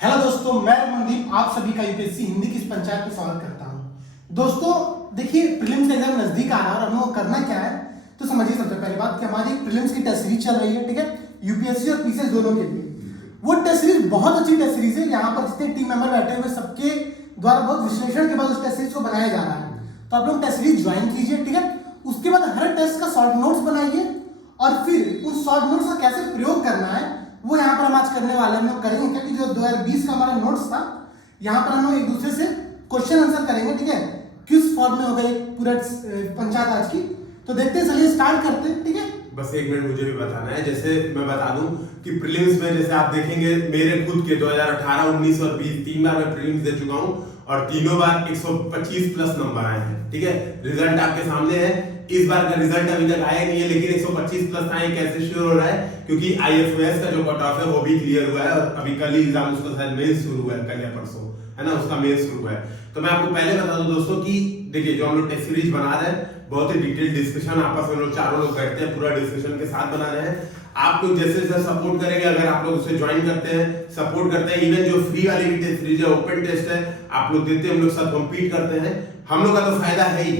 Hello दोस्तों, मैं मनदीप आप सभी का यूपीएससी हिंदी की इस पंचायत में स्वागत करता हूं। दोस्तों देखिए, प्रीलिम्स का एग्जाम नजदीक आ रहा है और हमें वो करना क्या है तो समझिए। सबसे पहली बात कि हमारी प्रीलिम्स की टेस्ट सीरीज चल रही है, ठीक है, यूपीएससी और पीसीएस दोनों के लिए। वो टेस्ट सीरीज बहुत अच्छी टेस्ट सीरीज है। यहाँ पर जितने टीम मेंबर बैठे हुए सबके द्वारा बहुत विश्लेषण के बाद उस टेस्ट सीरीज को बनाया जा रहा है। तो आप लोग टेस्ट सीरीज ज्वाइन कीजिए, ठीक है। उसके बाद हर टेस्ट का शॉर्ट नोट्स बनाइए और फिर उस शॉर्ट नोट्स का कैसे प्रयोग करना है वो यहाँ पर हम आज करने वाले हैं। हम लोग करेंगे क्योंकि जो 2020 का हमारा नोट्स था, यहाँ पर हम लोग एक दूसरे से क्वेश्चन आंसर करेंगे, ठीक है। किस फॉर्म में हो गई पूरा पंचायत आज की। तो देखते हैं, चलिए स्टार्ट करते हैं, ठीक है। बस एक मिनट मुझे भी बताना है। जैसे मैं बता दूं कि प्रीलिम्स में जैसे आप देखेंगे मेरे खुद के 2018, 19 और 20 तीन बार मैं प्रीलिम्स दे चुका हूं और तीनों बार 125 प्लस नंबर आए हैं, ठीक है। रिजल्ट आपके सामने है। इस बार का रिजल्ट अभी तक आया नहीं है, लेकिन 125 प्लस आए कैसे श्योर हो रहा है? क्योंकि आईएफएस का जो कट ऑफ है वो भी क्लियर हुआ है और अभी कल ही एग्जाम उसका शायद मेंस शुरू हुआ है, कल या परसों, है ना, उसका मेंस शुरू हुआ है। तो मैं आपको पहले बता दूं दोस्तों कि देखिए जो हम लोग टेस्ट सीरीज बना रहे हैं, बहुत ही डिटेल डिस्कशन आपस में लोग चारों लोग बैठते हैं, पूरा डिस्कशन के साथ बना रहे हैं। आप लोग जैसे जैसे सपोर्ट करेंगे, अगर आप लोग उसे ज्वाइन करते हैं, सपोर्ट करते हैं, इवन जो फ्री वाली भी टेस्ट सीरीज है, ओपन टेस्ट है, आप लोग देते हैं, हम लोग सब कंपीट करते हैं, हम लोग का तो फायदा है ही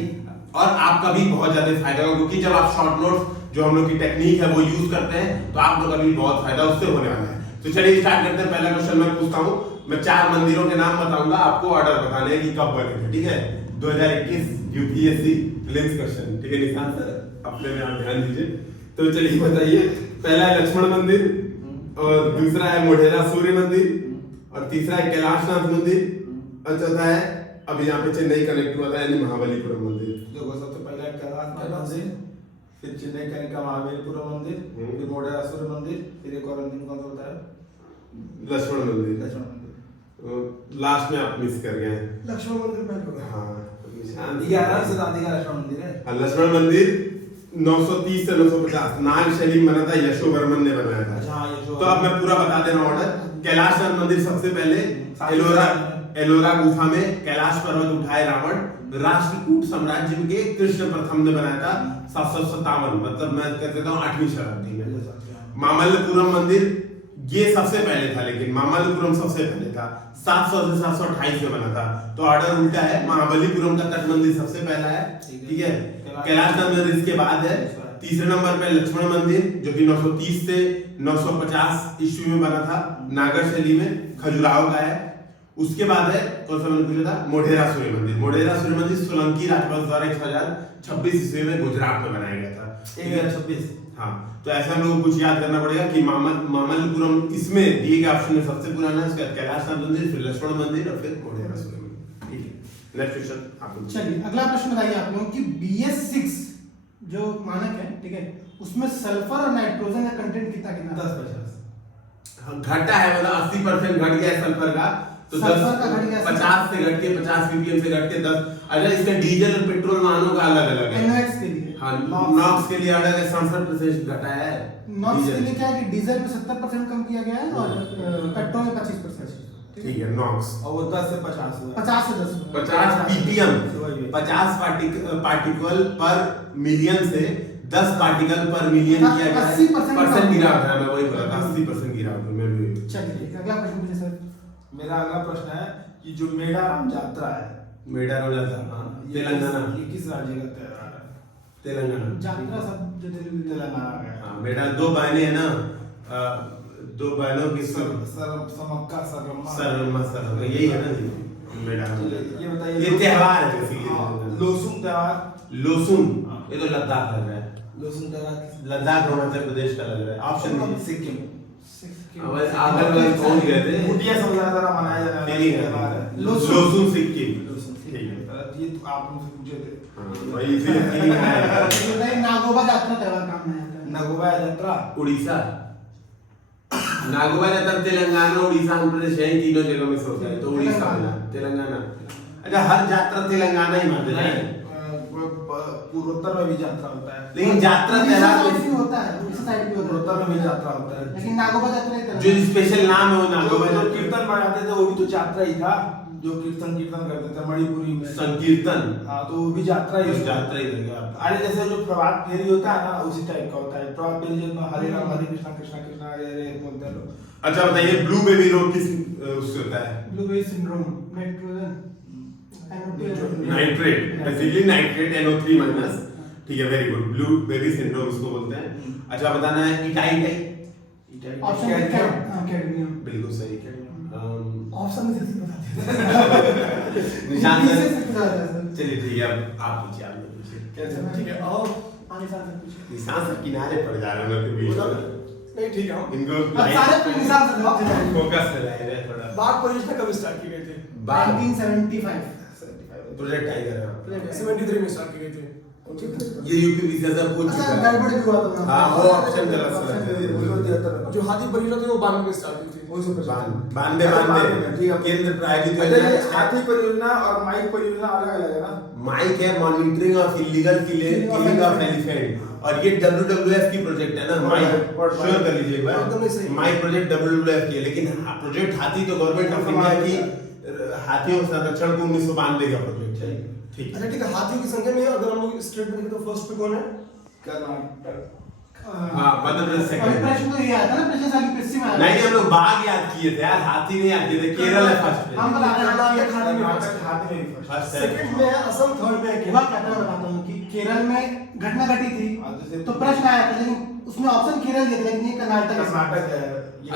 और आपका भी बहुत ज्यादा फायदा होगा। क्योंकि जब आप शॉर्ट नोट्स जो हम लोग की टेक्निक है वो यूज करते हैं तो आप लोग का भी बहुत फायदा उससे होने वाला है। तो चलिए स्टार्ट करते हैं। पहला क्वेश्चन मैं पूछता हूँ। मैं 4 मंदिरों के नाम बताऊंगा, आपको ऑर्डर बताने हैं कि कब बने थे, ठीक है। 2021 यूपीएससी प्रीलिम्स क्वेश्चन, ठीक है। निशान सर अपने में आप ध्यान दीजिए। तो चलिए बताइए, पहला है लक्ष्मण मंदिर और दूसरा है मोढेरा सूर्य मंदिर और तीसरा है कैलाशनाथ मंदिर और चौथा है अभी यहाँ पे चेन्नई कनेक्ट हुआ था यानी महाबलीपुरम मंदिर। देखो सबसे पहले कैलाशनाथ मंदिर, फिर चेन्नई कनेक्ट का महाबलीपुरम मंदिर, फिर मोढेरा सूर्य मंदिर, फिर एक और अंतिम कौन सा होता है? लक्ष्मण मंदिर। लक्ष्मण मंदिर लास्ट में आप मिस कर गए हैं। लक्ष्मण मंदिर पहले। हाँ, निशान 11 से दादी का लक्ष्मण मंदिर है। लक्ष्मण मंदिर 930 से 950 नाग शैली में बना था, यशोवर्मन ने बनाया था। अच्छा हाँ, तो अब मैं पूरा बता दे रहा हूँ ऑर्डर। कैलाशनाथ मंदिर सबसे पहले एलोरा गुफा में कैलाश पर्वत उठाए रावण, राष्ट्रकूट साम्राज्य के कृष्ण प्रथम ने बनाया था 757, मतलब मैं कहता हूँ 8वीं शताब्दी में। मामल्लपुरम मंदिर ये सबसे पहले था, लेकिन मामल्लपुरम सबसे पहले था, 700 से 728 में बना था। तो ऑर्डर उल्टा है, महाबलीपुरम का तट मंदिर सबसे पहला है, ठीक है। कैलाशनाथ मंदिर इसके बाद है। तीसरे नंबर पे लक्ष्मण मंदिर जो कि 930 से 950 ईस्वी में बना था, नागर शैली में, खजुराहो का है। उसके बाद है कौन सा मंदिर पूछा था? मोढेरा सूर्य मंदिर। मोढेरा सूर्य मंदिर सोलंकी राजवंश द्वारा 1026 ईस्वी में गुजरात में बनाया गया था, 1026। हाँ। तो ऐसा हम लोगों को कुछ याद करना पड़ेगा कि मामल्लपुरम इसमें दिए गए ऑप्शन में सबसे पुराना है, उसके बाद कैलाशनाथ मंदिर, फिर लक्ष्मण मंदिर और फिर मोढेरा सूर्य मंदिर, ठीक है। नेक्स्ट क्वेश्चन आप लोग। चलिए अगला प्रश्न बताइए आप लोगों की। BS6 जो मानक है, ठीक है, उसमें सल्फर और नाइट्रोजन का कंटेंट कितना कितना? 10-50 घटा है, मतलब 80% घट गया है सल्फर का। तो 10 सल्फर का घट गया, 50 से घट के 50 ppm से घट के 10। अच्छा, इसका डीजल और पेट्रोल वाहनों का अलग अलग है। NOx के लिए, हाँ, नॉक्स के लिए अलग है, 67% घटा है। नॉक्स के लिए क्या है कि डीजल में 70% कम किया गया है और पेट्रोल में 25%, ठीक है। नॉक्स और वो 10 से 50 हुआ। 50 से 10 50 ppm, 50 पार्टिकल पर मिलियन से 10 पार्टिकल पर मिलियन किया गया है। 80% गिरावट है, मैं वही बोला था, 80% गिरावट में भी। चलिए अगला प्रश्न पूछिए सर। मेरा अगला प्रश्न है कि जो मेडाराम यात्रा है, मेडाराम यात्रा, हाँ, तेलंगाना। ये किस राज्य का त्योहार है? तेलंगाना। यात्रा सब जो तेलंगाना का है। हाँ, बेटा दो बहनें हैं ना, दो बहनों की समक्का सरम्मा यही है ना जी, मेडाराम। ये बताइए, ये त्योहार है बेसिकली। लोसुम त्योहार। लोसुम, ये तो लद्दाख लग रहा है। लोसुम त्योहार लद्दाख अरुणाचल प्रदेश का लग रहा है। ऑप्शन दीजिए। सिक्किम। आगल वाले पहुंच गए थे। भूटिया समुदाय द्वारा मनाया जाने वाला तेरी है। त्योहार है। लोसुम सिक्किम। लोसुम ठीक है। ये तो आप मुझसे पूछे थे। हाँ, वही इसीलिए feeling आया। नागोबा यात्रा त्योहार काम में आता है। नगोबा यात्रा उड़ीसा। नागोबा यात्रा तेलंगाना, उड़ीसा, आंध्र प्रदेश है, तीनों जगह में से होता है, तो उड़ीसा में तेलंगाना। अच्छा, हर यात्रा तेलंगाना ही मानते हैं। पूर्वोत्तर में भी यात्रा होता है, लेकिन यात्रा उड़ीसा त्योहार साइड भी होता है, उड़ीसा साइड भी होता पूर्वोत्तर है, में भी यात्रा होता है। लेकिन नागोबा यात्रा जो स्पेशल नाम है वो नागोबा जो यात्रा। कीर्तन बनाते थे वो भी तो यात्रा ही था। जो कीर्तन करते थे मणिपुरी में। संकीर्तन। हाँ तो वो भी यात्रा ही यात्रा ही लगे आप। अरे जैसे जो प्रभात फेरी होता है ना उसी टाइप का होता है। प्रभात फेरी जिसमें हरे राम हरे कृष्णा कृष्णा कृष्णा हरे हरे बोलते हैं लोग। अच्छा बताइए ब्लू बेबी रोग किस उससे होता है? Blue wave syndrome, nitrate, basically nitrate NO3 minus. ठीक है, very good. Blue baby syndrome इसको बोलते हैं। अच्छा बताना है इटाई टाई। Option cadmium. बिल्कुल सही। ऑप्शन से बताते निशान हैं। सर चलिए ठीक है, अब आप पूछिए, आपने पूछिए। कैसे? ठीक है, और आगे साथ में पूछिए। निशान सर किनारे पड़ जा रहे हैं उनके बीच में। नहीं ठीक है। इनको अब सारे पे निशान से जवाब दे। फोकस से लाए हैं थोड़ा। बाघ परियोजना कब स्टार्ट की गई थी? 1975। प्रोजेक्ट टाइगर है। 73 में स्टार्ट की गई थी। ये यूपीपीसीएस से पूछ अच्छा, चुका है। गड़बड़ भी हुआ था। हाँ, वो ऑप्शन गलत से ऑप्शन है। गलत। जो हाथी परियोजना थी वो 92 में स्टार्ट की थी। 92 ठीक है। केंद्र प्रायोजित अच्छा ये योजना। हाथी परियोजना और माइक परियोजना अलग अलग है ना? माइक है monitoring of illegal killing of elephant, और ये WWF की प्रोजेक्ट है ना। माइक श्योर कर लीजिए एक एकदम बार। सही। माइक प्रोजेक्ट WWF की है, लेकिन प्रोजेक्ट हाथी तो गवर्नमेंट ऑफ इंडिया की हाथियों के संरक्षण को 1992 का प्रोजेक्ट है। ठीक है। अच्छा ठीक है, हाथियों की संख्या में अगर हम लोग स्टेट में देखें तो फर्स्ट पे कौन है? कर्नाटक। हाँ, मध्य प्रदेश अभी सेकंड। प्रश्न तो ये आया था ना, पिछले साल की पृथ्वी में आया था। नहीं, हम लोग बाघ याद किए थे यार, हाथी नहीं याद किए थे। केरल है फर्स्ट पे। हम बता रहे हैं कर्नाटक हाथी में कर्नाटक हाथी में भी फर्स्ट। फर्स्ट है। सेकंड में है असम, थर्ड में है केवल केरल। कहता मैं बताता हूँ कि केरल में घटना घटी थी, हाँ, जैसे- तो प्रश्न आया था, लेकिन उसमें ऑप्शन केरल दिया था, लेकिन ये कर्नाटक है। कर्नाटक है।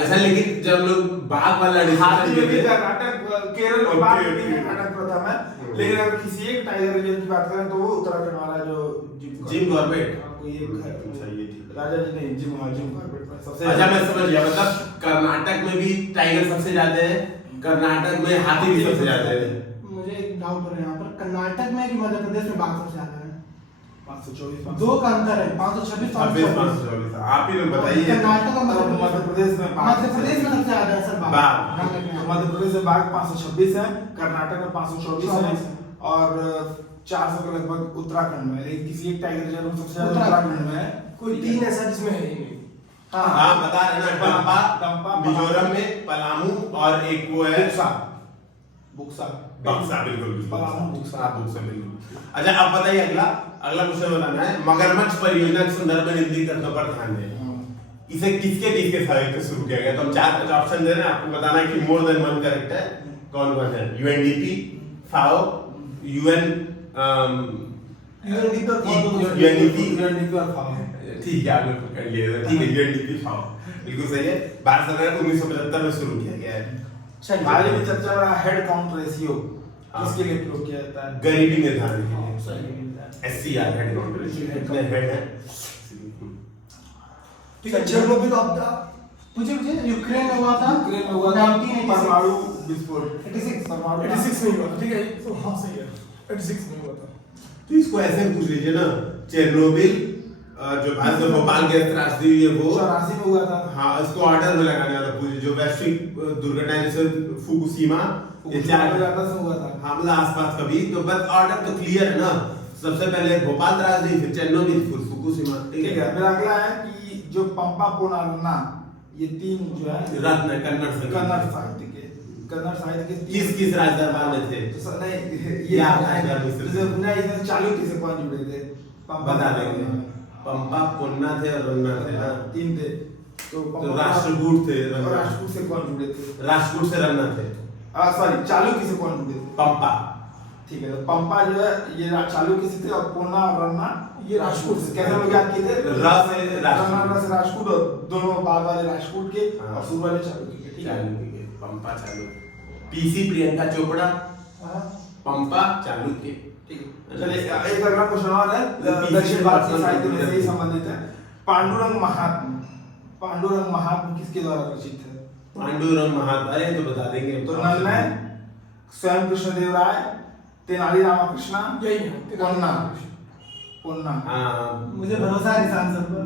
अच्छा, लेकिन जब लोग बाघ वाला हाथी डिसीजन में भी लिए थे, कर्नाटक केरल ओके, में बाघ ओके। भी कर्नाटक प्रथम है। लेकिन अगर किसी एक टाइगर रिजर्व की बात करें तो वो उत्तराखंड वाला जो जिम कॉर्बेट। हाँ, कोई एक है। अच्छा, ये ठीक है। राजा जी नहीं, जिम, हाँ जिम कॉर्बेट में सबसे अच्छा मैं समझ गया, मतलब कर्नाटक में भी टाइगर सबसे ज्यादा है, कर्नाटक में हाथी भी सबसे ज्यादा है। मुझे एक डाउट हो रहा है यहाँ पर, कर्नाटक में कि मध्य प्रदेश में बाघ सबसे ज्यादा है? 524 दो का अंतर है, 526 26 524। आप ही लोग बताइए। कर्नाटक और मध्य प्रदेश में बाघ। मध्य प्रदेश में सबसे ज्यादा है सर बाघ। बाघ। ध्यान रखना तो है। मध्य प्रदेश में बाघ 526 है, कर्नाटक में 524 है, और 400 के लगभग उत्तराखंड में है। लेकिन किसी एक टाइगर रिजर्व में सबसे ज्यादा उत्तराखंड में है। कोई तीन ऐसा जिसमें है ही नहीं। हाँ बता रहे ना, टम्पा, टम्पा मिजोरम में, पलामू, और एक वो है बुक्सा। बुक्सा। बक्सा। बिल्कुल पलामू, बुक्सा। बुक्सा बिल्कुल। अच्छा अब बताइए, अगला क्वेश्चन बताना है। मगरमच्छ परियोजना के संदर्भ में निम्नलिखित पर ध्यान दें। इसे किसके सहयोग से शुरू किया गया? तो हम 4 ऑप्शन दे रहे हैं, आपको बताना है कि मोर देन वन करेक्ट है। कौन कौन है? UNDP, FAO, UN, UNDP और FAO। ठीक है, आपने पकड़ लिया। ठीक है, UNDP, FAO बिल्कुल सही है। भारत सरकार को 1975 में शुरू किया गया है। चलिए। हाल ही में चर्चा में हेड काउंट रेशियो हाँ। किसके लिए प्रयोग किया जाता है? गरीबी निर्धारण के लिए। सही। SCR head count ratio. कितने हेड है? ठीक है, चेरनोबिल आपदा। पूछे यूक्रेन में हुआ था। यूक्रेन में हुआ था 1986। परमाणु विस्फोट। 86 परमाणु 86 में हुआ था, ठीक है तो हाँ सही है, 86 में हुआ था। तो इसको ऐसे पूछ लीजिए ना, चेरनोबिल जो भारत में भोपाल गैस त्रासदी हुई है वो 84 में हुआ था। हाँ, इसको ऑर्डर में लगाने वाला पूछिए। जो वैश्विक दुर्घटना है जैसे फुकुशिमा, ये 2010 में हुआ था। हाँ मतलब आसपास कभी, तो बस ऑर्डर तो क्लियर है ना। सबसे पहले भोपाल त्रासदी, फिर चेरनोबिल, फिर फुकुशिमा। ठीक है, मेरा अगला है कि जो पंपा पोनारन्ना, ये तीन जो है रत्न है कन्नड़ संगीत। कन्नड़ साहित्य के किस किस राज दरबार में थे? नहीं ये आप आएगा दूसरे। जैसे नहीं, इसमें चालुक्य से कौन जुड़े थे? बता देंगे। पंपा, पुन्ना थे और रन्ना थे ना। 3 थे। तो राष्ट्रकूट थे, और रन्ना। राष्ट्रकूट से कौन जुड़े थे? राष्ट्रकूट से रन्ना थे। सॉरी, चालुक्य से कौन जुड़े थे? पंपा। ठीक है, तो पंपा जो है ये चालुक्य से थे, और पोन्ना और रन्ना ये राष्ट्रकूट से। कैसे लोग याद किए थे? र से राष्ट्रकूट। रन्ना से राष्ट्रकूट, और दोनों बाद वाले राष्ट्रकूट के हाँ। और शुरू वाले चालुक्य के। ठीक है, चालुक्य के, पंपा चालुक्य। PC प्रियंका चोपड़ा, पंपा चालुक्य। ठीक है। चलिए एक अगला क्वेश्चन और है, पीछे दक्षिण भारतीय बात साहित्य में से ही करते हैं। संबंधित है। पांडुरंग महात्म्य किसके द्वारा रचित है? पांडुरंग महात्मा, अरे तो बता देंगे। तो नल स्वयं कृष्णदेव राय, तेनाली रामकृष्णा, यही है पोन्ना। हाँ, मुझे भरोसा है निशान सर पर।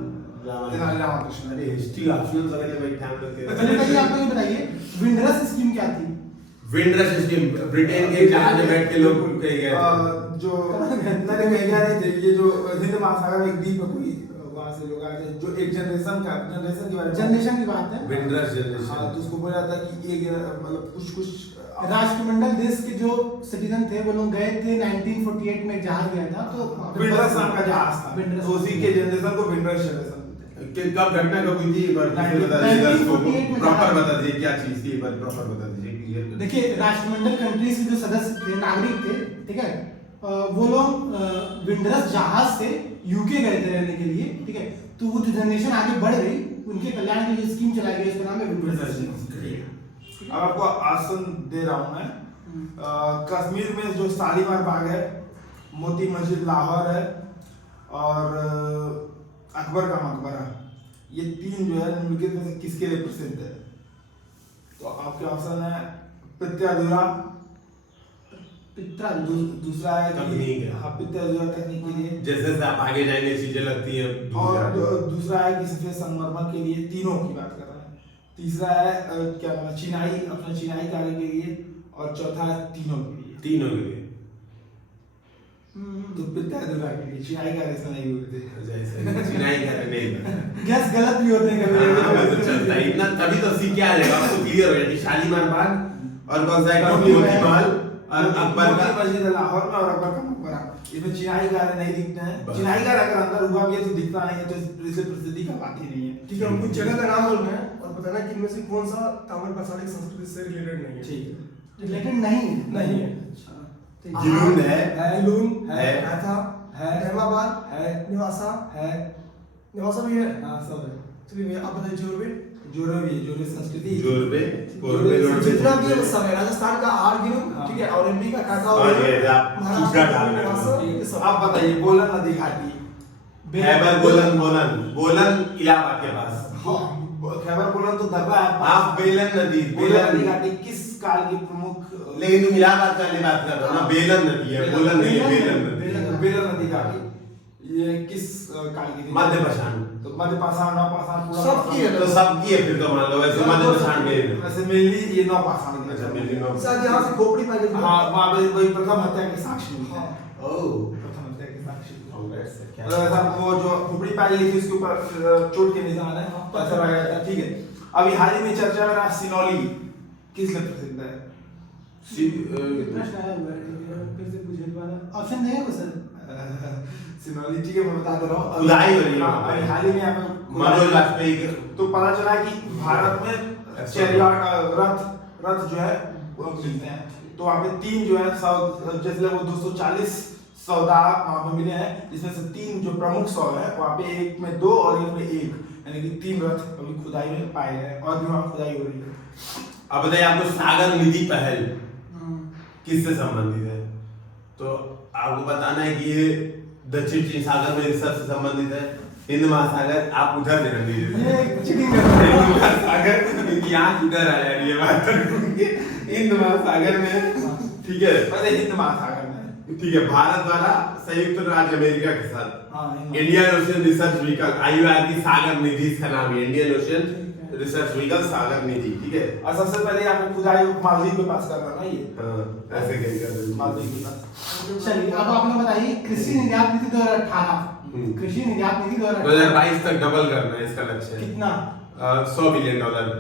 तेनाली रामकृष्ण। अरे हिस्ट्री ऑप्शनल वगैरह में बैठे हम लोग के। चलिए भैया, आपको ये बताइए, विंडरस स्कीम क्या थी? विंडरस स्कीम ब्रिटेन के जहाज में बैठ के लोग कहीं गए थे। जो नहीं कहीं गया नहीं थे, ये जो हिंद महासागर में एक द्वीप है कोई, वहाँ से लोग आए थे, जो एक जनरेशन के बारे में जनरेशन की बात है। विंडरस हाँ, जनरेशन। तो उसको बोला था कि एक मतलब कुछ राष्ट्रमंडल देश के जो सिटीजन थे वो लोग गए थे 1948 में जहाज गया था, तो विंडरस नाम का जहाज था, विंडरस। तो उसी के जनरेशन को विंडरस जनरेशन बोलते हैं। कब घटना कब हुई थी एक बार फिर से बता दीजिए, 1948 में प्रॉपर जहाज- बता दीजिए क्या चीज थी, एक बार प्रॉपर बता दीजिए, क्लियर कर देखिए राष्ट्रमंडल कंट्रीज के जो सदस्य थे, नागरिक थे, ठीक है, वो लोग विंडरस जहाज से यूके गए थे रहने के लिए, ठीक है, तो वो जो जनरेशन आगे बढ़ गई उनके कल्याण के लिए स्कीम चलाई गई, उसका नाम है विंडरस। अब आपको आसन दे रहा हूँ मैं। कश्मीर में जो शालीमार बाग है, मोती मस्जिद लाहौर है, और अकबर का मकबरा, ये तीन जो है निम्नलिखित में से किसके लिए प्रसिद्ध है? तो आपके ऑप्शन है पित्यादुरा, पित्रा दूसरा है तकनीक है। हाँ, पित्यादुरा तकनीक के लिए, जैसे जैसे आप आगे जाएंगे चीजें लगती हैं और दूसरा है कि सफेद संगमरमर के लिए, तीनों की बात कर रहा है। तीसरा है क्या नाम है, चिनाई, अपना चिनाई कार्य के लिए, और चौथा है तीनों के लिए। तीनों के लिए। तो पित्यादुरा के लिए, चिनाई कार्य इसका नहीं बोलते। जैसे चिनाई का नहीं गैस गलत भी होते हैं हाँ, वो कभी। तो चलता ही इतना, तभी तो सीख के आ जाएगा, आपको क्लियर हो जाएगी। शालीमार बाग और कौन सा है, मोती महल और अकबर का मोती मस्जिद है लाहौर में, और अकबर का मकबरा। इसमें चिनाई कार्य नहीं दिखते हैं। बस। चिनाई कार्य अगर अंदर हुआ भी है तो दिखता नहीं है, तो इसे प्रसिद्धि का बात ही नहीं है। ठीक है, हम कुछ जगह का नाम बोल रहे हैं और बताना कि इनमें से कौन सा तामिल पाषाणिक संस्कृति से रिलेटेड नहीं है। ठीक है। रिलेटेड नहीं है। नहीं है। ठीक है। जुनून है, लून है, हैथा है, रहमाबाद है, निवासा है, निवासा भी है। हाँ सब है। चलिए भैया आप बताइए जोरबे। जोरे संस्कृति, जोरबे, जोरबे, जितना भी है वो सब है, राजस्थान का आरगिनु, हाँ। ठीक है, ओलंपिक का काका और ये आप महाराष्ट्र चूका का डाल रहे हो। निवासा, ठीक ये है। सब। आप बताइए बोलन नदी घाटी। खैबर बोलन इलाहाबाद के पास। हाँ, खैबर बोलन तो दर्रा है। आप बेलन नदी, बोलन नदी बेलन, घाटी किस काल की प्रमुख? लेकिन तुम इलाहाबाद वाली बात कर रहे हो ना, बेलन नदी है, बोलन नहीं है, बेलन नदी है। बेलन नदी घाटी ये किस काल की थी? मध्य पाषाण। तो मध्य पाषाण, नव पाषाण, पूरा सबकी है। तो सबकी है फिर तो मान लो, वैसे मध्य पाषाण में है। वैसे मेनली ये नव पाषाण की। अच्छा, मेनली नव। शायद यहाँ से खोपड़ी पाई गई थी। हाँ, वहाँ पे वही प्रथम हत्या के साक्षी मिलते हैं। हाँ। ओह, प्रथम हत्या के साक्षी। क्या मतलब ऐसा वो जो खोपड़ी पाई गई थी उसके ऊपर चोट के निशान है, ऐसा लगाया था। ठीक है, अभी हाल ही में चर्चा में रहा सिनौली किस लिए प्रसिद्ध है? प्रश्न आया हुआ है, फिर से पूछिए दोबारा। ऑप्शन देंगे को सर? सिनौली, ठीक है, मैं बता दे रहा हूँ। खुदाई हो रही है हाँ, वहाँ पे। अभी हाल ही में यहाँ पे मनोज वाजपेयी के तो पता चला कि भारत में चैरियट रथ जो है वो मिलते हैं। तो वहाँ पे तीन जो है जैसे लगभग 240 सौदा वहाँ पे मिले हैं, जिसमें से तीन जो प्रमुख सौ है वहाँ पे एक में 2 और एक में 1, यानी कि 3 रथ अभी खुदाई में पाए गए, और भी वहाँ खुदाई हो रही है। अब बताइए आपको सागर निधि पहल किससे संबंधित है? तो आपको बताना है कि ये दक्षिण चीन सागर में रिसर्च से संबंधित है। हिंद महासागर, आप उधर ध्यान दीजिए। ये चीटिंग कर रहे हिंद हो। महासागर यहाँ किधर आ यार, ये बात हिंद महासागर में, ठीक है, पहले हिंद महासागर में। ठीक है, भारत वाला संयुक्त राज्य अमेरिका के साथ हाँ, Indian ocean research vehicle IOR की सागर निधि, इसका नाम है इंडियन ओशियन रिसर्च व्हीकल सागर निधि, ठीक है। और सबसे पहले आपने खुदाई मालदीव के पास कर रहा ना, ये हाँ, ऐसे कहीं कर रहे हैं। मालदीव के पास। चलिए अब आप लोग बताइए कृषि निर्यात नीति 2018, कृषि निर्यात नीति 2018 2022 तक डबल करना है इसका लक्ष्य है। कितना? $100 बिलियन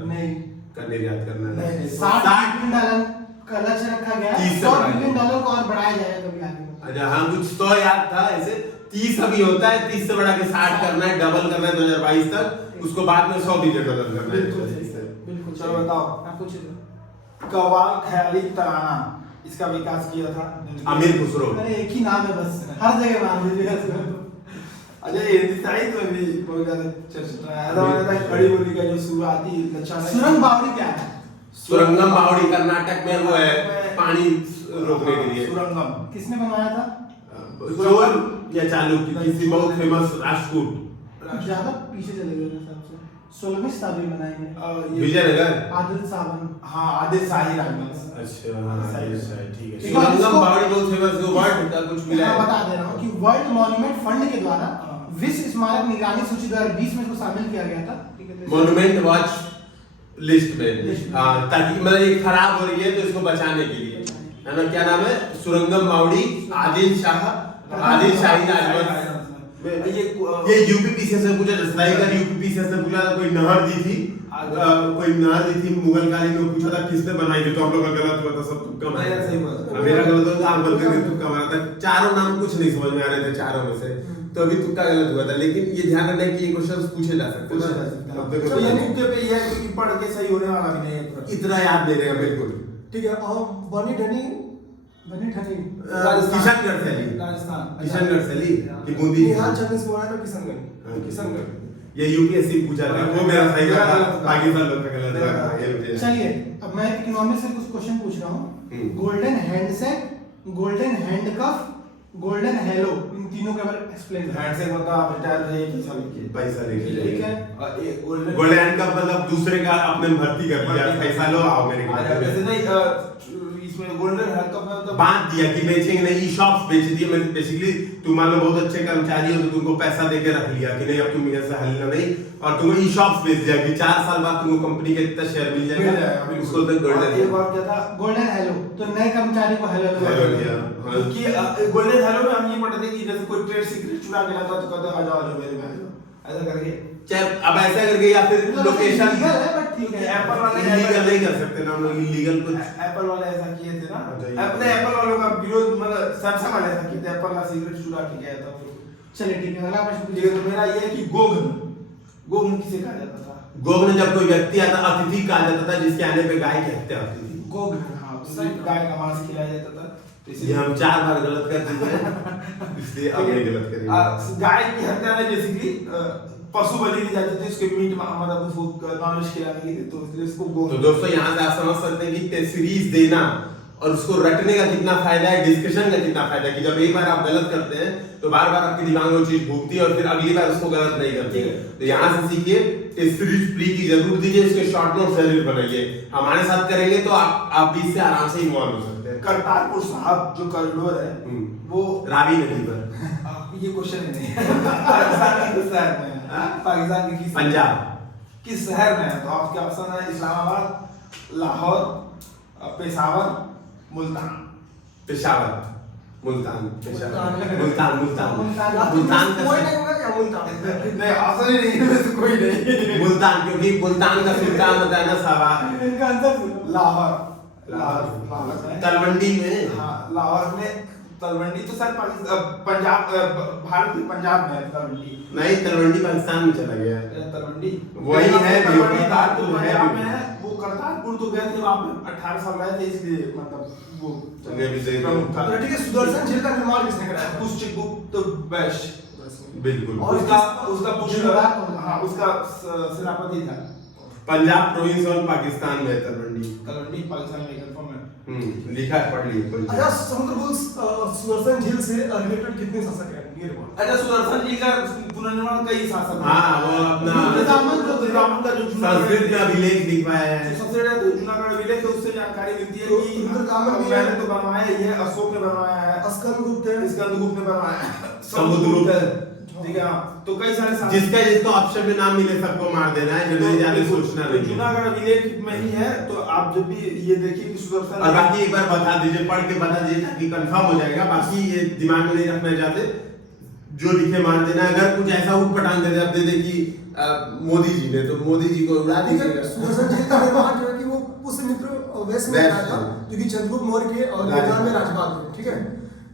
नहीं, का निर्यात करना है। नहीं, 60 बिलियन डॉलर का लक्ष्य रखा गया है। 30 से 100 बढ़ाया बिलियन गया। डॉलर को और बढ़ाया जाएगा कभी आगे। अच्छा हाँ, कुछ 100 याद था, ऐसे 30 अभी होता है, 30 से बढ़ा के 60 करना है, डबल करना है 2022 तक, उसको बाद में $100 बिलियन करना है। बिल्कुल सही, बिल्कुल चलो सही। बताओ। आप पूछिए। कव्वाल ख्याली तराना इसका विकास किया था अमीर खुसरो। अरे एक ही नाम है बस, हर जगह मान लीजिएगा इसको। अच्छा, ये हिंदी साहित्य में भी बहुत ज्यादा चर्चित रहा है। ऐसा माना था कि खड़ी बोली का जो शुरुआती लक्षण है, सुरंग बावड़ी क्या है? सुरंगम बावड़ी कर्नाटक में वो है, पानी रोकने के लिए। सुरंगम किसने बनवाया था? चोल या चालुक्य, किसी बहुत फेमस राष्ट्रकूट। कुछ ज्यादा पीछे चले गए मेरे हिसाब से। 16वीं शताब्दी में बनाए गए। विजयनगर। आदिल सावन। हाँ, आदिल शाही राजवंश। अच्छा, ठीक है। एक बार सुरंगम इसको- बावड़ी बहुत फेमस, वो वर्ड का कुछ मिला मैं है। बता दे रहा हूँ कि वर्ल्ड मॉन्यूमेंट फंड के द्वारा विश्व स्मारक निगरानी सूची 2020 में इसको शामिल किया गया था। ठीक है, मॉन्यूमेंट वॉच लिस्ट में, लिस्ट में। हाँ, ताकि मतलब ये खराब हो रही है तो इसको बचाने के लिए, है ना। क्या नाम है? सुरंगम बावड़ी, आदिल शाही राजवंश ये यूपीपीसीएस से पूछा, जसराइकर यूपीपीसीएस से पूछा था, कोई नहर दी थी, कोई नहर दी थी मुगल कालीन में, पूछा था किसने बनाई थी, तो हम लोग का गलत हुआ था, सब तुक्का मारा। सही हुआ। मेरा गलत हुआ था, आप बंदे ने तुक्का मारा था। चारों नाम कुछ नहीं समझ में आ रहे थे चारों में से, तो अभी तुक्का गलत हुआ था। लेकिन ये ध्यान रखना कि ये क्वेश्चन पूछे जा सकते हैं। अब देखो ये तुक्के पे ये है कि पढ़ के सही होने वाला भी नहीं है, इतना याद नहीं रहेगा बिल्कुल। ठीक है, और बनी ठनी किशनगढ़ से ली, राजस्थान। किशनगढ़ से ली कि बूंदी निहाल चंद से बोला था किशनगढ़। ये यूपीएससी पूछा था, वो मेरा सही था, बाकी सब लोग का गलत था। ये मुझे चलिए अब मैं इकोनॉमिक्स से कुछ क्वेश्चन पूछ रहा हूँ। Golden handset, golden handcuff, golden hello, इन तीनों के बारे में एक्सप्लेन करें। हैंड से मतलब आप रिटायर हो जाइए, पैसा लेके। पैसा लेके ठीक है। और ये गोल्डन गोल्डन का मतलब दूसरे का अपने भर्ती कर दिया, पैसा लो आओ मेरे वैसे घर। नहीं, इसमें गोल्डन हैंड कप में मतलब बांट दिया कि बेचेंगे नहीं, ई शॉप्स बेच दिए। मैं बेसिकली तुम मान लो बहुत अच्छे कर्मचारी हो तो तुमको पैसा देके रख लिया कि नहीं अब तुम यहाँ से हलना नहीं, और तुमको ई शॉप्स बेच दिया कि 4 साल बाद तुमको कंपनी के इतना शेयर मिल जाएगा, उसको तो गोल्डन। एक बार क्या था, गोल्डन हेलो, तो नए कर्मचारी को हेलो दिया। क्योंकि गोल्डन हेलो में हम ये पढ़ते थे कि जैसे कोई ट्रेड सीक्रेट चुरा के लाता तो कहते आ जाओ मेरे में, ऐसा करके। चाहे अब ऐसा करके या फिर लोकेशन लीगल है, बट ठीक है। एप्पल वाले इलीगल नहीं कर सकते ना हम लोग, इलीगल कुछ। एप्पल वाले ऐसा किए थे ना, अच्छा, अपने एप्पल वालों का विरोध, मतलब सैमसंग वाले ऐसा किए थे, एप्पल का सीक्रेट चुरा के गया था। चलिए ठीक है, अगला प्रश्न ठीक है, तो मेरा ये है कि गोग्न किसे कहा जाता था? गोग्न जब कोई व्यक्ति आता, अतिथि कहा जाता था जिसके आने पे गाय की हत्या होती थी। गोग्न, हाँ, तो गाय का मांस खिलाया जाता था। तो ये हम 4 बार गलत कर चुके हैं, इसलिए अब नहीं गलत करेंगे। गाय की हत्या में बेसिकली पशु बलि दी जाती थी उसके मीट मतलब उसको नॉनवेज खिलाने के लिए, तो इसलिए इसको तो गोग्न। दोस्तों यहाँ से आप समझ सकते हैं कि सीरीज देना और उसको रटने का कितना फायदा है, डिस्कशन का कितना फायदा है, कि जब एक बार आप गलत करते हैं तो बार बार आपके दिमाग में वो चीज भूखती है और फिर अगली बार उसको गलत नहीं करते हैं। तो यहाँ से सीखिए, टेस्ट सीरीज प्री की जरूर दीजिए, इसके शॉर्ट नोट जरूर बनाइए। हमारे साथ करेंगे तो आप भी इससे आराम से इन्वॉल्व हो सकते हैं। करतारपुर साहब जो कॉरिडोर है वो रावी नदी पर, ये क्वेश्चन ही नहीं है। पाकिस्तान के किस शहर में है? पाकिस्तान के किस पंजाब किस शहर में है? तो आपके ऑप्शन है इस्लामाबाद, लाहौर, पेशावर, मुल्तान। पेशावर, मुल्तान, पेशावर, मुल्तान, मुल्तान, मुल्तान। मुल्तान का कोई नहीं होगा या मुल्तान? नहीं, ऑप्शन ही नहीं है वैसे कोई नहीं। मुल्तान, क्योंकि मुल्तान का सुल्तान होता है ना साहब। इनका आंसर सुनो। लाहौर, लाहौर में। तलवंडी में, हाँ, लाहौर में तलवंडी तो शायद पंजाब, भारत के पंजाब में है तलवंडी। नहीं तलवंडी पाकिस्तान में चला गया है। तलवंडी वही है, तलवंडी करतारपुर तो है पंजाब भी। में है। वो करतारपुर तो गए थे, वहाँ पे 18 साल रहे थे, इसलिए मतलब वो चलिए अभी सही प्रमुख था। तो ठीक है, सुदर्शन झील का निर्माण किसने कराया? पुष्यगुप्त वैश्य, बिल्कुल। और उसका जुमेरात कौन था? हाँ, उसका सेनापति था। पंजाब प्रोविंस और पाकिस्तान में है तलवंडी। तलवंडी पाकिस्तान में कंफर्म है। लिखा है, पढ़ लिए। अच्छा, समुद्रगुप्त सुदर्शन झील से रिलेटेड कितने शासक हैं? निर्माण। अच्छा, सुदर्शन जी का पुनर्निर्माण कई शासक हैं। हाँ, वो अपना रुद्रदामन का जो संस्कृत में अभिलेख लिखवाया है। सबसे ज्यादा तो जूनागढ़ अभिलेख है, उससे जानकारी मिलती है तो कि रुद्रदामन भी मैंने तो बनवाया ही है, अशोक ने बनवाया है, स्कंदगुप्त है, स्कंदगुप्त ने बनवाया है, समुद्रगुप्त है। ठीक है, हाँ, तो कई सारे शासक- जिसका जिसको ऑप्शन में नाम मिले सबको मार देना है, जल्दी ज्यादा सोचना तो नहीं है। जूनागढ़ अभिलेख में ही है, तो आप जब भी ये देखिए कि सुदर्शन और बाकी एक बार बता दीजिए, पढ़ के बता दीजिए ताकि कंफर्म हो जाएगा। बाकी ये दिमाग में नहीं रखना चाहते, जो लिखे मार देना। अगर कुछ ऐसा उठपटांग दे दे, अब दे दे कि मोदी जी ने, तो मोदी जी को उड़ा ठीक है, दीजिएगा। सुदर्शन झील का निर्माण जो है कि वो उस मित्र वैश्य में आया था, जो कि चंद्रगुप्त मौर्य के और योगदान में राजपाल थे। ठीक है,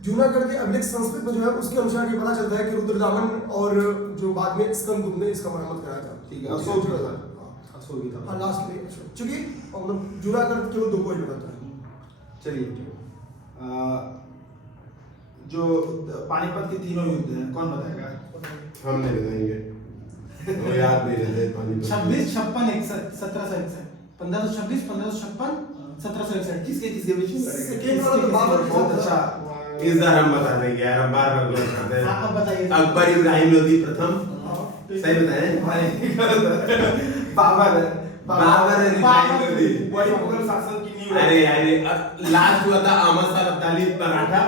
जूनागढ़ के अभिलेख संस्कृत में जो है उसके अनुसार ये पता चलता है कि रुद्रदामन और जो बाद में स्कंदगुप्त ने इसका मरम्मत कराया था। ठीक है, अशोक जो था। था। अशोक ही था। हाँ, लास्ट में अशोक। चूंकि मतलब जूनागढ़ केवल 2 को ही बताता है। चलिए, जो पानीपत के तीनों युद्ध हैं, कौन बताएगा? हम नहीं बताएंगे, वो याद नहीं रहते पानी। 26, 56, 61, 1761, 1526, 1556, 1761। किसके किसके बीच में लड़ाई? सेकेंड वाला तो बाबर के बहुत साथ अच्छा। इस बार हम बता देंगे यार, हम बार बार गलत करते हैं। आप बताइए। अकबर इब्राहिम लोधी प्रथम, सही बताएं? बाबर है। बाबर इब्राहिम लोधी। वही मुगल शासन की नींव है। अरे लास्ट हुआ था अहमद शाह अब्दाली मराठा,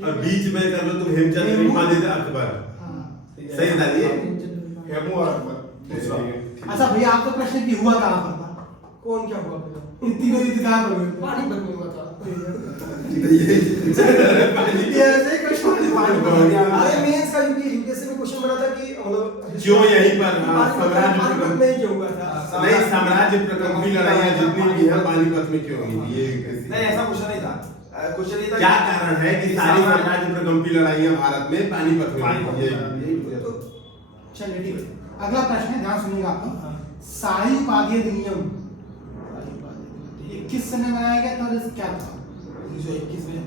और बीच में कर लो तुम हेमचंद बिरमादिद अकबर। सही बता दिए? हेमू और अकबर। दूसरा। अच्छा भैया, आपका प्रश्न कि हुआ कहाँ पर था? कौन क्या हुआ पहले? इन तीनों युद्ध कहाँ पर हुए थे? पानीपत में हुआ था। ये ऐसे ही क्वेश्चन अरे मेंस का यूपीएससी में क्वेश्चन बना था कि मतलब क्यों यहीं पर साम्राज्य पानीपत में ही क्यों हुआ था? नहीं, साम्राज्य प्रकंप की लड़ाइयाँ जितनी भी है पानीपत में क्यों हुई थी? ये नहीं ऐसा क्वेश्चन नहीं था। क्वेश्चन ये था क्या कारण है कि सारी साम्राज्य प्रकंप की लड़ाइयाँ भारत में पानीपत में हुई? ये तो चलिए ठीक है, अगला प्रश्न है, ध्यान सुनिएगा आप। शाही उपाधि अधिनियम ये किस समय बनाया गया था और इसे क्या था? 1921 में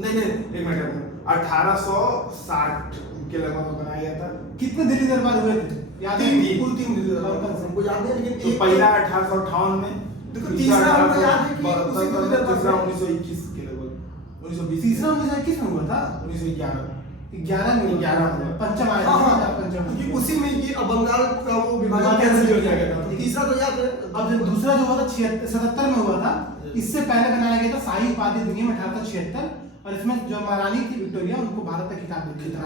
नहीं एक मिनट 1860 के लगभग में बनाया गया था। कितने दिल्ली दरबार हुए थे? याद है? कुल 3 दिल्ली दरबार हमको याद नहीं, लेकिन तो एक पहला 1858 में, देखो तीसरा हमको याद है कि उसी दिल्ली दरबार तीसरा में 1921 के लगभग 1920 तीसरा 1921 में हुआ था, 1911 11 में 11 में। पंचम आया हाँ, था, हाँ, पंचम। क्योंकि उसी में ये बंगाल का वो विभाजन कैंसिल कर दिया गया था। तीसरा तो याद है। अब जो दूसरा जो हुआ था 77 में हुआ था, इससे पहले बनाया गया था शाही उपाधि अधिनियम 1876, और इसमें जो महारानी थी विक्टोरिया उनको भारत का खिताब दिया था।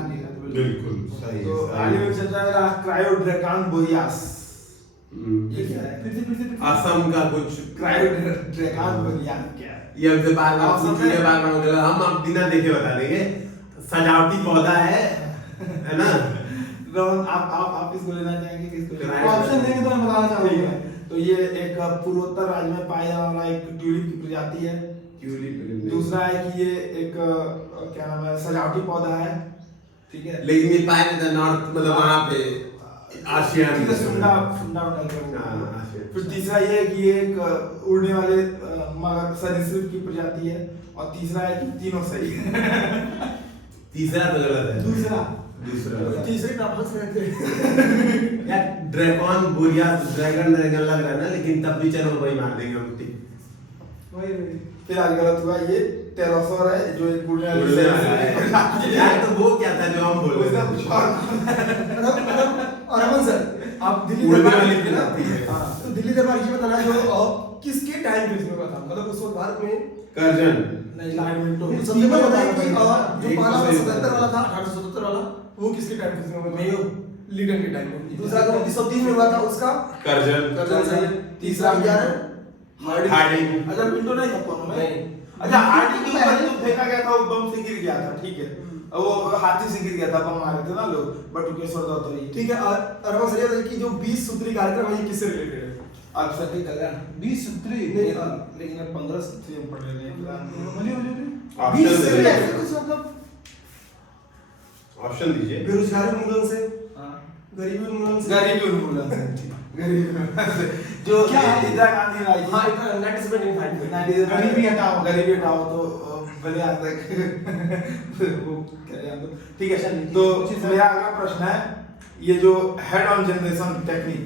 बिल्कुल सही तो सही। आगे में चल रहा है क्रायोड्रेकान बोरियास। ये क्या है? फिर से असम का कुछ क्रायोड्रेकान बोरियास क्या है? ये हमसे बार बार आप समझ पूछिए, रहे हैं? बार बार मतलब हम आप बिना देखे बता देंगे। सजावटी पौधा है ना? रोहन आप इसको लेना चाहेंगे कि इसको? ऑप्शन देंगे तो मैं बताना ठीक चाहूंगा। है। तो ये एक पूर्वोत्तर राज्य में पाया जाने वाला एक ट्यूलिप की प्रजाति है। दूसरा है कि ये एक क्या नाम है, सजावटी पौधा है। ठीक है, लेकिन ये पाया जाता है नॉर्थ, मतलब वहाँ पे आशिया में। सुंडा सुंडा उठा हाँ, आशिया। फिर तीसरा ये है कि ये एक उड़ने वाले मगर सरीसृप की प्रजाति है। और तीसरा है कि तीनों सही है। तीसरा तो गलत है। दूसरा तीसरे का फंस रहे थे। यार ड्रैगन बोरियास, ड्रैगन लग रहा है ना, लेकिन तब भी चलो वही मार देंगे हम। ठीक, वही फिर आज गलत हुआ। ये टेरोसोर है जो एक उड़ने वाली उड़ने वाला है। यार तो वो क्या था जो हम बोल रहे उसका थे? कुछ और और अमन सर, आप दिल्ली उड़ने दरबार वाली गए ना? प्रजाति है। हाँ, तो दिल्ली दरबार ये बताना जो किसके टाइम पे इसमें हुआ था, मतलब उस वक्त भारत में कर्जन नहीं लाइट मिनटो सबसे पहले बताइए कि जो एक पहला तो सही 77 वाला था। था, 1877 वाला, वो किसके टाइम पे इसमें हुआ था? मेयो। लीडन के टाइम पे। दूसरा जो 1903 में हुआ था उसका कर्जन कर्जन सही है। तीसरा 11 हार्डिंग। अच्छा पिंटो नहीं था कौन में? नहीं। अच्छा हार्डिंग के ऊपर जो फेंका गया था वो बम से गिर गया था। ठीक है, वो हाथी से गिर गया था, बम मारे थे ना लोग, बट केसर दा तो ये ठीक है। और अरमान सर ये बताइए कि जो 20 सूत्री कार्यक्रम है ये किससे रिलेटेड है? अक्सर के कल्याण 20 सूत्री लेकिन 15 सूत्री हम पढ़ रहे हैं। ऑप्शन 20 दे सूत्री दे। ऐसे कुछ मतलब ऑप्शन दीजिए। बेरोजगारी उन्मूलन से, हाँ। गरीबी उन्मूलन से, गरीबी उन्मूलन से। गरीबी उन्मूलन से जो क्या? इंदिरा गांधी लाई थी। हाँ इतना 97 गरीबी हटाओ। गरीबी हटाओ तो भले आज तक वो कह रहे हैं तो ठीक है। चलिए, तो पूछिए सर। मेरा अगला प्रश्न है, ये जो head on generation technique,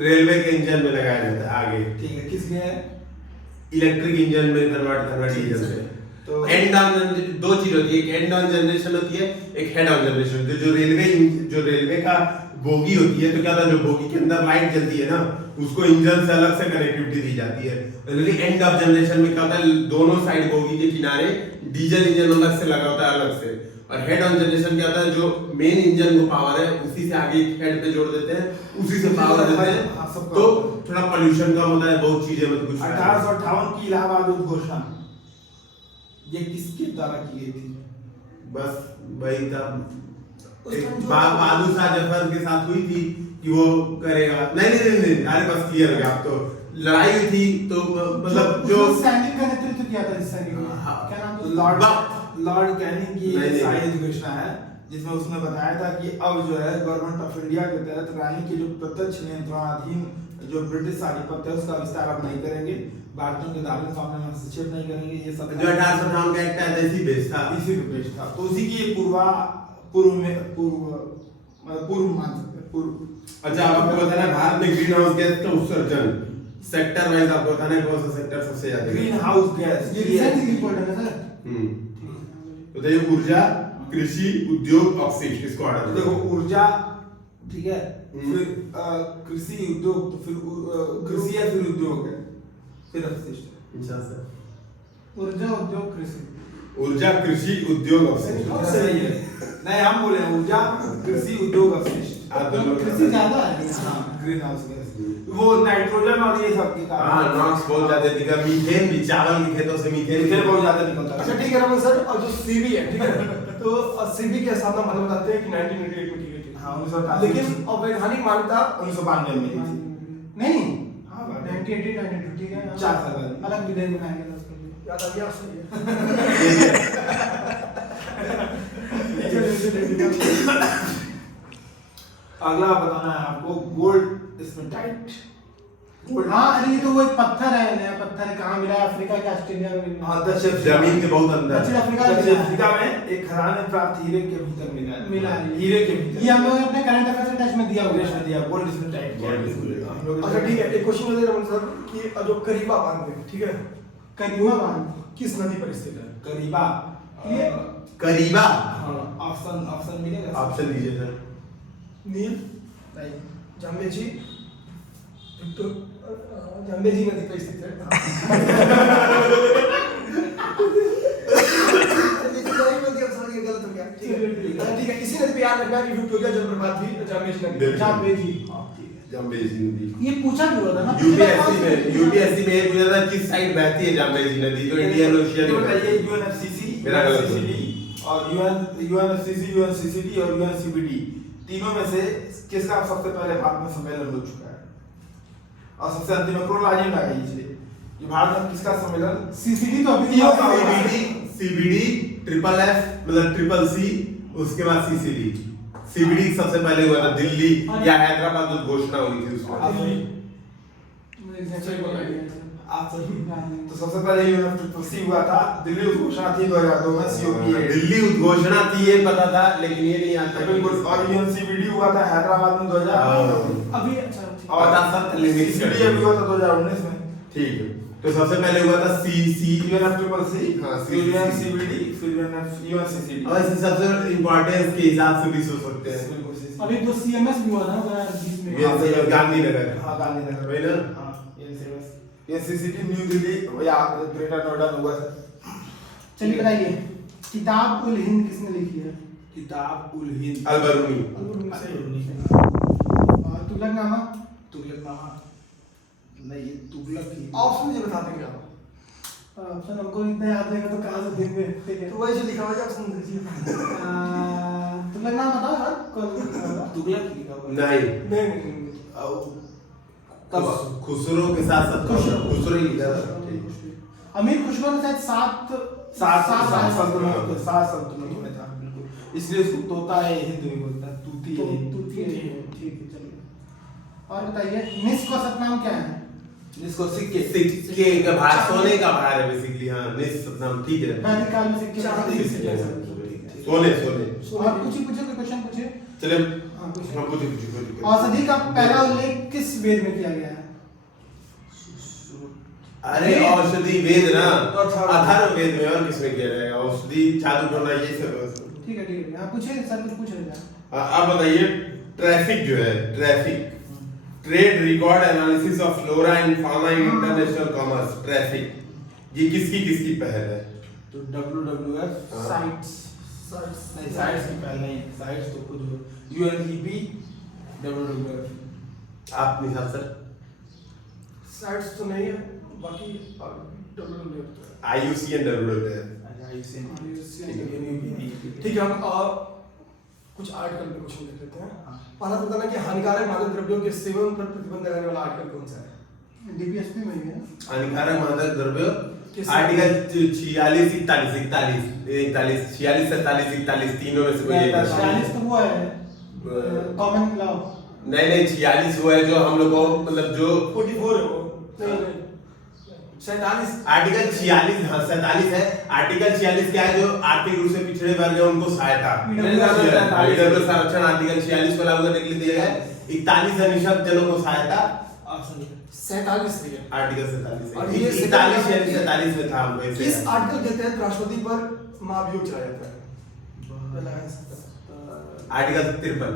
railway के इंजन में लगाया जाता है आगे, ठीक है, किस लिए है? इलेक्ट्रिक इंजन में कन्वर्ट डीजल से। तो एंड ऑन दो चीज होती है, एक एंड ऑन जनरेशन होती है, एक हेड ऑन जनरेशन होती है। जो रेलवे का बोगी होती है, तो क्या था, जो बोगी के अंदर लाइट जलती है ना, उसको इंजन से अलग से कनेक्टिविटी दी जाती है। लेकिन एंड ऑफ जनरेशन में क्या होता है, दोनों साइड बोगी के किनारे डीजल इंजन अलग से लगा होता है अलग से। और हेड ऑन जनरेशन क्या होता है, जो मेन इंजन को पावर है उसी से आगे हेड पे जोड़ देते हैं, उसी से पावर देते हैं, हाँ, सबका तो थोड़ा पोल्यूशन कम होता है, बहुत चीजें मतलब कुछ 1858 की इलाहाबाद उद्घोषणा ये किसके द्वारा की गई थी? बस वही था, उस टाइम जो- बहादुर शाह जफर के साथ हुई थी कि वो करेगा। नहीं, अरे बस क्लियर हो गया। आप तो लड़ाई हुई थी तो मतलब जो सैनिक का नेतृत्व किया था इस सैनिक ने, हाँ। क्या नाम तो था? लॉर्ड कैनिंग की नहीं, नहीं। शाही घोषणा है, जिसमें उसने बताया था कि अब जो है गवर्नमेंट ऑफ इंडिया के तहत रानी के जो प्रत्यक्ष नियंत्रणाधीन जो ब्रिटिश आधिपत्य है उसका विस्तार अब नहीं करेंगे, भारतीयों के धार्मिक मामले में हस्तक्षेप नहीं करेंगे। ये सब जो 1858 का एक्ट आया था इसी बेस था। इसी पे पेश था। तो उसी की ये पूर्व मान सकते हैं, पूर्व। अच्छा, आपको बताना है भारत में ग्रीन हाउस गैस का उत्सर्जन सेक्टर वाइज आपको बताना है कौन सा सेक्टर सबसे ज्यादा है। ग्रीन हाउस गैस ये रिसेंट रिपोर्ट है ना सर? तो देखिए, ऊर्जा, कृषि, उद्योग, अपशिष्ट, इसको ऑर्डर देखो ऊर्जा, ठीक है, हम्म। फिर कृषि उद्योग, तो फिर कृषि है, फिर उद्योग है, फिर अपशिष्ट। अच्छा सर, ऊर्जा, उद्योग, कृषि। ऊर्जा, कृषि, उद्योग, अपशिष्ट। अब सही है। नहीं हम बोले ऊर्जा, कृषि, उद्योग, अपशिष्ट। आप दोनों कृषि ज्यादा है। हाँ, ग्रीन हाउस गैस। वो नाइट्रोजन और ये सब के कारण। हाँ नॉक्स बहुत ज्यादा दिखा, मीथेन भी, चावल के खेतों से मीथेन मीथेन बहुत ज्यादा निकलता है। अच्छा ठीक है रमन सर, और जो सीबी है ठीक है, तो सीबी के हिसाब से मतलब बताते हैं कि 1988 में की गई थी। हाँ 1988 लेकिन वैधानिक मान्यता 1992 में थी। नहीं हाँ 1988 92 ठीक है, 4 साल बाद। अलग विधेयक बनाया गया था उसके लिए। याद आ गया, सही है। अगला बताना है आपको गोल्ड इसमें टाइट। हाँ अरे ये तो वो एक पत्थर है, नया पत्थर है, कहाँ मिला है? अफ्रीका के ऑस्ट्रेलिया में मिला है। हाँ दक्षिण अफ्रीका जमीन के बहुत अंदर। दक्षिण अफ्रीका में दक्षिण मिला है। अफ्रीका में एक खदान में प्राप्त हीरे के भीतर मिला है। हीरे के भीतर ये हम लोग ने अपने करंट अफेयर से टच में दिया हुआ देश में है। दिया गोल्ड इसमें टाइट किया गोल्ड इसमें। हम लोग अच्छा ठीक है, एक क्वेश्चन है रमन सर कि जो करीबा बांध है ठीक है, करीबा बांध किस नदी पर स्थित है? करीबा ये करीबा। हाँ ऑप्शन मिलेगा ऑप्शन दीजिए सर। नील, नहीं जाम्बेजी, जाम्बेजी नदी पर स्थित है। गलत हो गया, ठीक है। अच्छा, ठीक है, इसी नदी पे याद रखना कि विक्टोरिया जलप्रपात भी जाम्बेजी नदी पर। जाम्बेजी। जाम्बेजी नदी। ये पूछा भी हुआ था ना यूपीएससी में पूछा था किस साइड बहती है जाम्बेजी नदी, तो इंडियन ओशियन में बहती है। यूएनएफसीसी मेरा गलत हो और यूएनएफसीसी यूएनसीसीडी और यूएनसीबीडी तीनों में से किसका सबसे पहले भारत में सम्मेलन हो चुका है? और सबसे अंतिम में क्रोलाजियम आ गई इसलिए ये भारत में किसका सम्मेलन? सीसीडी तो अभी तीनों का सीबीडी, ट्रिपल एफ मतलब ट्रिपल सी, उसके बाद सीसीडी। सीबीडी सबसे पहले हुआ था दिल्ली या हैदराबाद, जो घोषणा हुई थी उसमें। आप सही। तो सबसे पहले यूएनएफसीसी हुआ था, दिल्ली उद्घोषणा थी 2002 में सीओपीए। दिल्ली उद्घोषणा थी ये पता था, लेकिन ये नहीं आता बिल्कुल। और यूएनसीबीडी हुआ था हैदराबाद में 2000 अभी अच्छा ठीक। और पता सब लिमिट सीसीडी अभी हुआ था 2019 में। ठीक है, तो सबसे पहले हुआ था सीसी यूएनएफसीसी, हाँ, फिर यूएनसीबीडी, फिर यूएनसीसीडी। और ऐसे सबसे इम्पोर्टेंस के हिसाब से भी सोच सकते हैं। बिल्कुल सीसी। अभी तो सीएमएस भी हुआ था 2020 में। ये सही गांधीनगर। हाँ गांधीनगर वही ना? हाँ ये सीसीडी न्यू दिल्ली या ग्रेटर नोएडा में हुआ था। चलिए बताइए, किताब उल हिंद किसने लिखी है? किताब उल हिंद अलबरूनी। तुगलकनामा। तुगलकनामा नहीं, ये तुगलक ही। ऑप्शन मुझे बता देंगे आप? ऑप्शन हमको इतना याद रहेगा तो कहाँ से देंगे? ठीक है। तो वही जो लिखा हुआ है ऑप्शन दीजिए। तुगलकनामा बताओ यार, कौन? तुगलक ही लिखा हुआ है। नहीं, नहीं, तब खुसरो के साथ साथ खुसरो ही लिखा था। अमीर खुसरो ने शायद सात सल्तनतों में था बिल्कुल, इसलिए उसको तोता है हिंद में बोलता है, तूती है हिंद। तूती है। ठीक है चलिए। और बताइए, निस का सतनाम क्या है? जिसको सिक्के सिक्के का भार, सोने का भार है बेसिकली। हाँ निस्सतनाम, ठीक है। वैदिक काल में सिक्के चांदी चांदी से से कैसे? सोने सोने। और पूछिए कोई क्वेश्चन पूछिए। चले हाँ पूछिए। हाँ पूछिए। औषधि का पहला उल्लेख किस वेद में किया गया है? अरे औषधि वेद ना, तो अथर्ववेद में, और किसमें किया जाएगा? औषधि जादू टोना ये सब। ठीक है हाँ पूछिए सर, कुछ पूछ रहे थे। आप बताइए, ट्रैफिक जो है, traffic trade record analysis of flora and fauna in international commerce, traffic, ये किसकी पहल है? तो WWF साइट्स। नहीं, साइट्स की पहल नहीं, साइट्स तो खुद UNEP WWF। आप निशान सर? साइट्स तो नहीं है, बाकी WWF। IUCN WWF। ठीक है, हम कुछ आर्टिकल पे क्वेश्चन देख लेते हैं। पहला तो बताना कि हानिकारक मादक द्रव्यों के सेवन पर प्रतिबंध लगाने वाला आर्टिकल कौन सा है? डीपीएसपी में ही है। हानिकारक मादक द्रव्य आर्टिकल 46, 41, 41, 46, 47, 41 तीनों में से कोई एक है। 46 तो वो है कॉमन लॉ। नहीं 46 वो है जो हम लोग को मतलब जो 44 है वो। नहीं 47। आर्टिकल 46, हाँ 47 है। आर्टिकल 46 क्या है? जो आर्थिक रूप से पिछड़े वर्ग है उनको सहायता। ईडब्ल्यू संरक्षण आर्टिकल 46 को लागू करने के लिए दिया गया है। 41 है निःशक्त जनों को सहायता। 47 है आर्टिकल 47 और है। ये 41 यानी 47 में था हम वैसे। इस आर्टिकल के तहत राष्ट्रपति पर महाभियोग चलाया जाता है। आर्टिकल 53,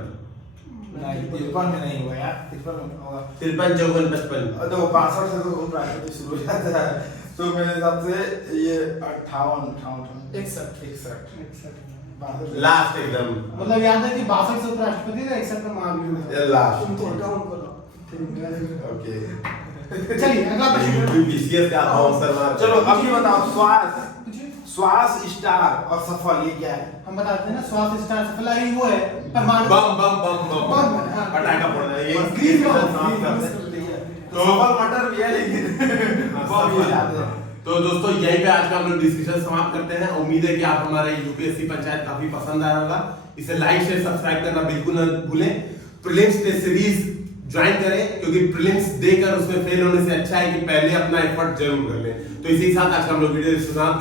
नहीं 53 में नहीं हुआ यार, 53 में होगा। 53, 54, 55। तो 62 से तो प्राइवेट शुरू हो जाता है, तो मेरे हिसाब से ये 58 61 लास्ट एकदम मतलब याद है कि 62 से उपराष्ट्रपति थे, 61 में महाभियोग था। लास्ट। उनको हटाओ, उनको लाओ। ओके चलिए अगला प्रश्न। बीसीएस का अवसर चलो अब ये बताओ, श्वास पूछिए। श्वास स्टार और सफल ये क्या है? हम बताते हैं ना, श्वास स्टार सफल, अरे वो है परमाणु बम बम बम बम बम, हाँ। पटाखा फोड़ना ये ग्रीन बम, समाप्त करते हैं। तो सफल मटर भी है लेकिन बम ये ज्यादा है। तो दोस्तों यहीं पे आज का हम लोग डिस्कशन समाप्त करते हैं। उम्मीद है कि आप हमारे यूपीएससी पंचायत काफी पसंद आया होगा। इसे लाइक शेयर सब्सक्राइब करना बिल्कुल न भूलें। प्रीलिम्स टेस्ट सीरीज ज्वाइन करें, क्योंकि प्रीलिम्स देकर उसमें फेल होने से अच्छा है कि पहले अपना एफर्ट जरूर कर लें। तो इसी के साथ आज का हम लोग वीडियो समाप्त